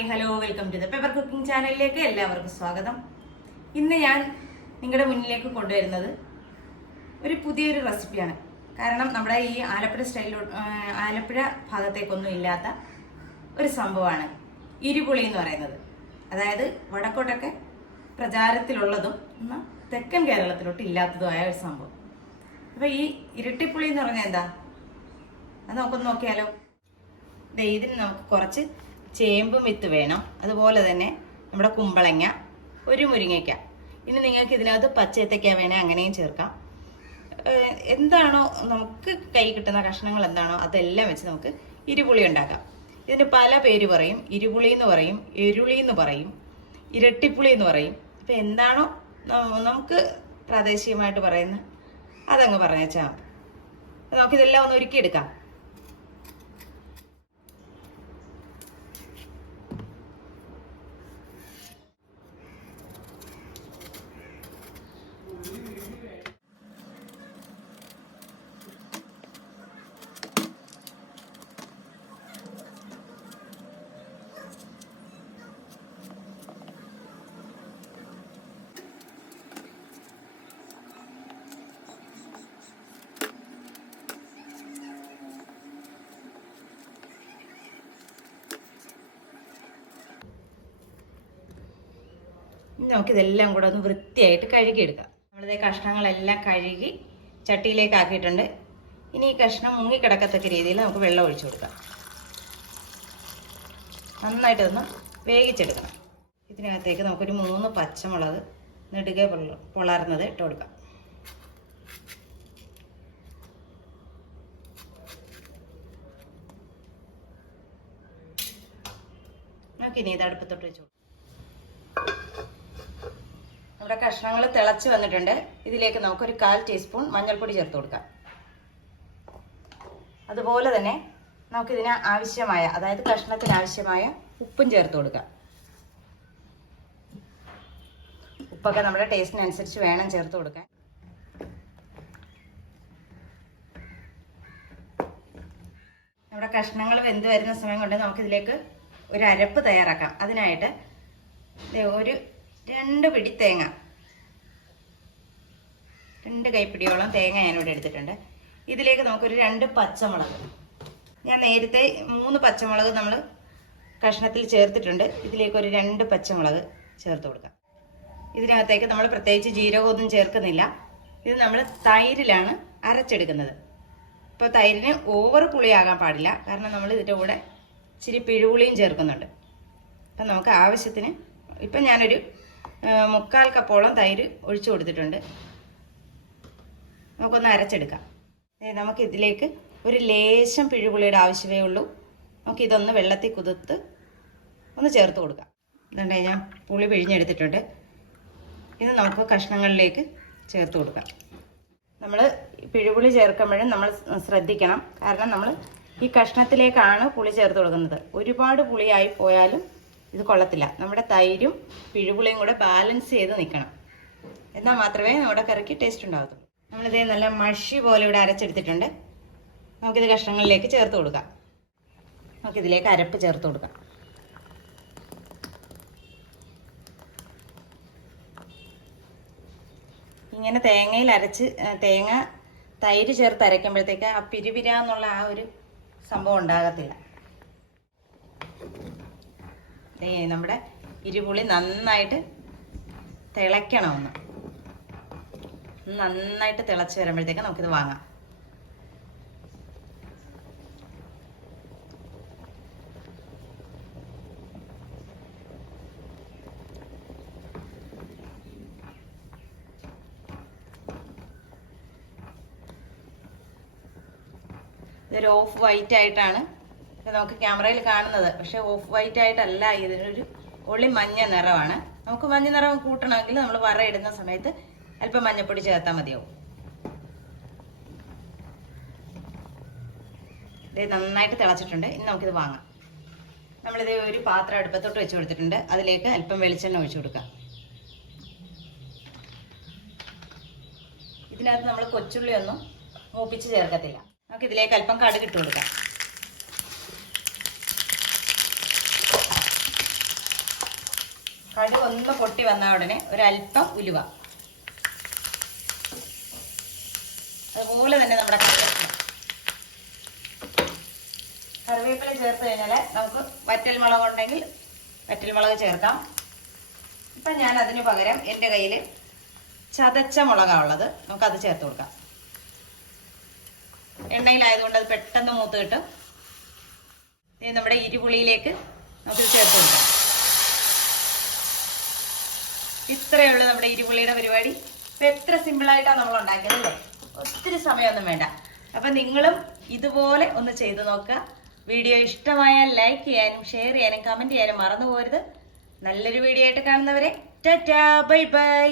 Hi hello welcome to the paper cooking ചാനലിലേക്ക് എല്ലാവർക്കും സ്വാഗതം. ഇന്ന് ഞാൻ നിങ്ങളുടെ മുന്നിലേക്ക് കൊണ്ടുവരുന്നത് ഒരു പുതിയൊരു റെസിപ്പിയാണ്. കാരണം നമ്മുടെ ഈ ആലപ്പുഴ ഭാഗത്തേക്കൊന്നും ഇല്ലാത്ത ഒരു സംഭവമാണ് ഇരുപുളി എന്ന് പറയുന്നത്. അതായത് വടക്കോട്ടൊക്കെ പ്രചാരത്തിലുള്ളതും എന്നാൽ തെക്കൻ കേരളത്തിലോട്ട് ഇല്ലാത്തതുമായ ഒരു സംഭവം. അപ്പോൾ ഈ ഇരട്ടിപ്പുളി എന്ന് പറഞ്ഞാൽ എന്താ, അത് നമുക്കൊന്ന് നോക്കിയാലോ. ഇതിന് നമുക്ക് കുറച്ച് ചേമ്പും വിത്ത് വേണം, അതുപോലെ തന്നെ നമ്മുടെ കുമ്പളങ്ങ, ഒരു മുരിങ്ങയ്ക്ക. ഇനി നിങ്ങൾക്ക് ഇതിനകത്ത് പച്ചയത്തയ്ക്ക വേണേൽ അങ്ങനെയും ചേർക്കാം. എന്താണോ നമുക്ക് കൈ കിട്ടുന്ന കഷ്ണങ്ങൾ എന്താണോ അതെല്ലാം വെച്ച് നമുക്ക് ഇരുപുളി ഉണ്ടാക്കാം. ഇതിന് പല പേര് പറയും. ഇരുപുളി എന്ന് പറയും, എരുളി എന്ന് പറയും, ഇരട്ടിപ്പുളി എന്ന് പറയും. അപ്പം എന്താണോ നമുക്ക് പ്രാദേശികമായിട്ട് പറയുന്നത് അതങ്ങ് പറഞ്ഞേച്ചാൽ നമുക്കിതെല്ലാം ഒന്ന് ഒരുക്കിയെടുക്കാം. നമുക്കിതെല്ലാം കൂടെ ഒന്ന് വൃത്തിയായിട്ട് കഴുകിയെടുക്കാം. നമ്മളിതേ കഷ്ണങ്ങളെല്ലാം കഴുകി ചട്ടിയിലേക്ക് ആക്കിയിട്ടുണ്ട്. ഇനി ഈ കഷ്ണം മുങ്ങിക്കിടക്കത്തക്ക രീതിയിൽ നമുക്ക് വെള്ളം ഒഴിച്ചു കൊടുക്കാം. നന്നായിട്ടൊന്ന് വേവിച്ചെടുക്കണം. ഇതിനകത്തേക്ക് നമുക്കൊരു 3 പച്ചമുളക് നെടുകെ പൊളർന്നത് ഇട്ട് കൊടുക്കാം. നമുക്കിനി ഇത് അടുപ്പത്തോട്ട് വെച്ചു. നമ്മുടെ കഷ്ണങ്ങൾ തിളച്ച് വന്നിട്ടുണ്ട്. ഇതിലേക്ക് നമുക്കൊരു 1/4 ടീസ്പൂൺ മഞ്ഞൾപ്പൊടി ചേർത്ത് കൊടുക്കാം. അതുപോലെ തന്നെ നമുക്കിതിന് ആവശ്യമായ, അതായത് കഷ്ണത്തിന് ആവശ്യമായ ഉപ്പും ചേർത്ത് കൊടുക്കാം. ഉപ്പൊക്കെ നമ്മുടെ ടേസ്റ്റിനനുസരിച്ച് വേണം ചേർത്ത് കൊടുക്കാൻ. നമ്മുടെ കഷ്ണങ്ങൾ വെന്ത് വരുന്ന സമയം കൊണ്ട് നമുക്കിതിലേക്ക് ഒരു അരപ്പ് തയ്യാറാക്കാം. അതിനായിട്ട് ഒരു 2 പിടി തേങ്ങ, 2 കൈപ്പിടിയോളം തേങ്ങ ഞാനിവിടെ എടുത്തിട്ടുണ്ട്. ഇതിലേക്ക് നമുക്കൊരു 2 പച്ചമുളക്, ഞാൻ നേരത്തെ 3 പച്ചമുളക് നമ്മൾ കഷ്ണത്തിൽ ചേർത്തിട്ടുണ്ട്. ഇതിലേക്ക് ഒരു 2 പച്ചമുളക് ചേർത്ത് കൊടുക്കാം. ഇതിനകത്തേക്ക് നമ്മൾ പ്രത്യേകിച്ച് ജീരകമൊന്നും ചേർക്കുന്നില്ല. ഇത് നമ്മൾ തൈരിലാണ് അരച്ചെടുക്കുന്നത്. ഇപ്പോൾ തൈരിന് ഓവർ പുളിയാകാൻ പാടില്ല, കാരണം നമ്മൾ ഇതിൻ്റെ കൂടെ ഇച്ചിരി പിഴുപുളിയും ചേർക്കുന്നുണ്ട്. അപ്പം നമുക്ക് ആവശ്യത്തിന്, ഇപ്പം ഞാനൊരു 3/4 കപ്പോളം തൈര് ഒഴിച്ചു കൊടുത്തിട്ടുണ്ട്. നമുക്കൊന്ന് അരച്ചെടുക്കാം. നമുക്കിതിലേക്ക് ഒരു ലേശം പിഴുപുളിയുടെ ആവശ്യമേ ഉള്ളൂ. നമുക്കിതൊന്ന് വെള്ളത്തിൽ കുതിർത്ത് ഒന്ന് ചേർത്ത് കൊടുക്കാം. ഇതുകൊണ്ട് ഞാൻ പുളി പിഴിഞ്ഞെടുത്തിട്ടുണ്ട്. ഇത് നമുക്ക് കഷ്ണങ്ങളിലേക്ക് ചേർത്ത് കൊടുക്കാം. നമ്മൾ പിഴുപുളി ചേർക്കുമ്പോഴും നമ്മൾ ശ്രദ്ധിക്കണം, കാരണം നമ്മൾ ഈ കഷ്ണത്തിലേക്കാണ് പുളി ചേർത്ത് കൊടുക്കുന്നത്. ഒരുപാട് പുളിയായി പോയാലും ഇത് കൊള്ളത്തില്ല. നമ്മുടെ തൈരും പിഴുപുളിയും കൂടെ ബാലൻസ് ചെയ്ത് നിൽക്കണം, എന്നാൽ മാത്രമേ നമ്മുടെ കറിക്ക് ടേസ്റ്റ് ഉണ്ടാകത്തുള്ളൂ. നമ്മളിത് നല്ല മഷി പോലെ ഇവിടെ അരച്ചെടുത്തിട്ടുണ്ട്. നമുക്കിത് കഷ്ണങ്ങളിലേക്ക് ചേർത്ത് കൊടുക്കാം. നമുക്കിതിലേക്ക് അരപ്പ് ചേർത്ത് കൊടുക്കാം. ഇങ്ങനെ തേങ്ങയിൽ അരച്ച് തൈര് ചേർത്ത് അരയ്ക്കുമ്പോഴത്തേക്ക് ആ പിരിപിരാന്നുള്ള ആ ഒരു സംഭവം ഉണ്ടാകത്തില്ല. നമ്മുടെ ഇരുപുളി നന്നായിട്ട് തിളയ്ക്കണം. നന്നായിട്ട് തിളച്ച് വരുമ്പോഴത്തേക്ക് നമുക്കിത് വാങ്ങാം. ഇതൊരു ഓഫ് വൈറ്റ് ആയിട്ടാണ് നമുക്ക് ക്യാമറയിൽ കാണുന്നത്, പക്ഷെ ഓഫ് വൈറ്റ് ആയിട്ടല്ല, ഇതിനൊരു ഒളി മഞ്ഞ നിറമാണ്. നമുക്ക് മഞ്ഞ നിറം കൂട്ടണമെങ്കിൽ നമ്മൾ വറ ഇടുന്ന സമയത്ത് അല്പം മഞ്ഞപ്പൊടി ചേർത്താൽ മതിയാവും. ഇത് നന്നായിട്ട് തിളച്ചിട്ടുണ്ട്. ഇനി നമുക്കിത് വാങ്ങാം. നമ്മളിത് ഒരു പാത്രം അടുപ്പത്തോട്ട് വെച്ച് കൊടുത്തിട്ടുണ്ട്. അതിലേക്ക് അല്പം വെളിച്ചെണ്ണ ഒഴിച്ചു കൊടുക്കാം. ഇതിനകത്ത് നമ്മൾ കൊച്ചുള്ളി ഒന്നും മൂപ്പിച്ച് ചേർക്കത്തില്ല. നമുക്ക് ഇതിലേക്ക് അല്പം കടുക് ഇട്ട് കൊടുക്കാം. കടുക് ഒന്ന് പൊട്ടി വന്ന ഉടനെ ഒരല്പം ഉലുവ, അതുപോലെ തന്നെ നമ്മുടെ കറിവേപ്പില ചേർത്ത് കഴിഞ്ഞാൽ നമുക്ക് വറ്റൽമുളക് ഉണ്ടെങ്കിൽ വറ്റൽമുളക് ചേർക്കാം. ഇപ്പം ഞാൻ അതിന് പകരം എൻ്റെ കയ്യിൽ ചതച്ച മുളകാണ് ഉള്ളത്, നമുക്കത് ചേർത്ത് കൊടുക്കാം. എണ്ണയിലായതുകൊണ്ട് അത് പെട്ടെന്ന് മൂത്ത് കിട്ടും. ഇനി നമ്മുടെ ഇരുപുളിയിലേക്ക് നമുക്ക് ചേർത്ത് കൊടുക്കാം. ഇത്രയേ ഉള്ളൂ നമ്മുടെ ഇരുപുളിയുടെ പരിപാടി. ഇപ്പം എത്ര സിമ്പിളായിട്ടാണ് നമ്മൾ ഉണ്ടാക്കിയത് അല്ലേ? ഒത്തിരി സമയമൊന്നും വേണ്ട. അപ്പം നിങ്ങളും ഇതുപോലെ ഒന്ന് ചെയ്തു നോക്കുക. വീഡിയോ ഇഷ്ടമായാൽ ലൈക്ക് ചെയ്യാനും ഷെയർ ചെയ്യാനും കമൻറ്റ് ചെയ്യാനും മറന്നു പോകരുത്. നല്ലൊരു വീഡിയോ ആയിട്ട് കാണുന്നവരെ ടാറ്റാ ബൈ ബൈ.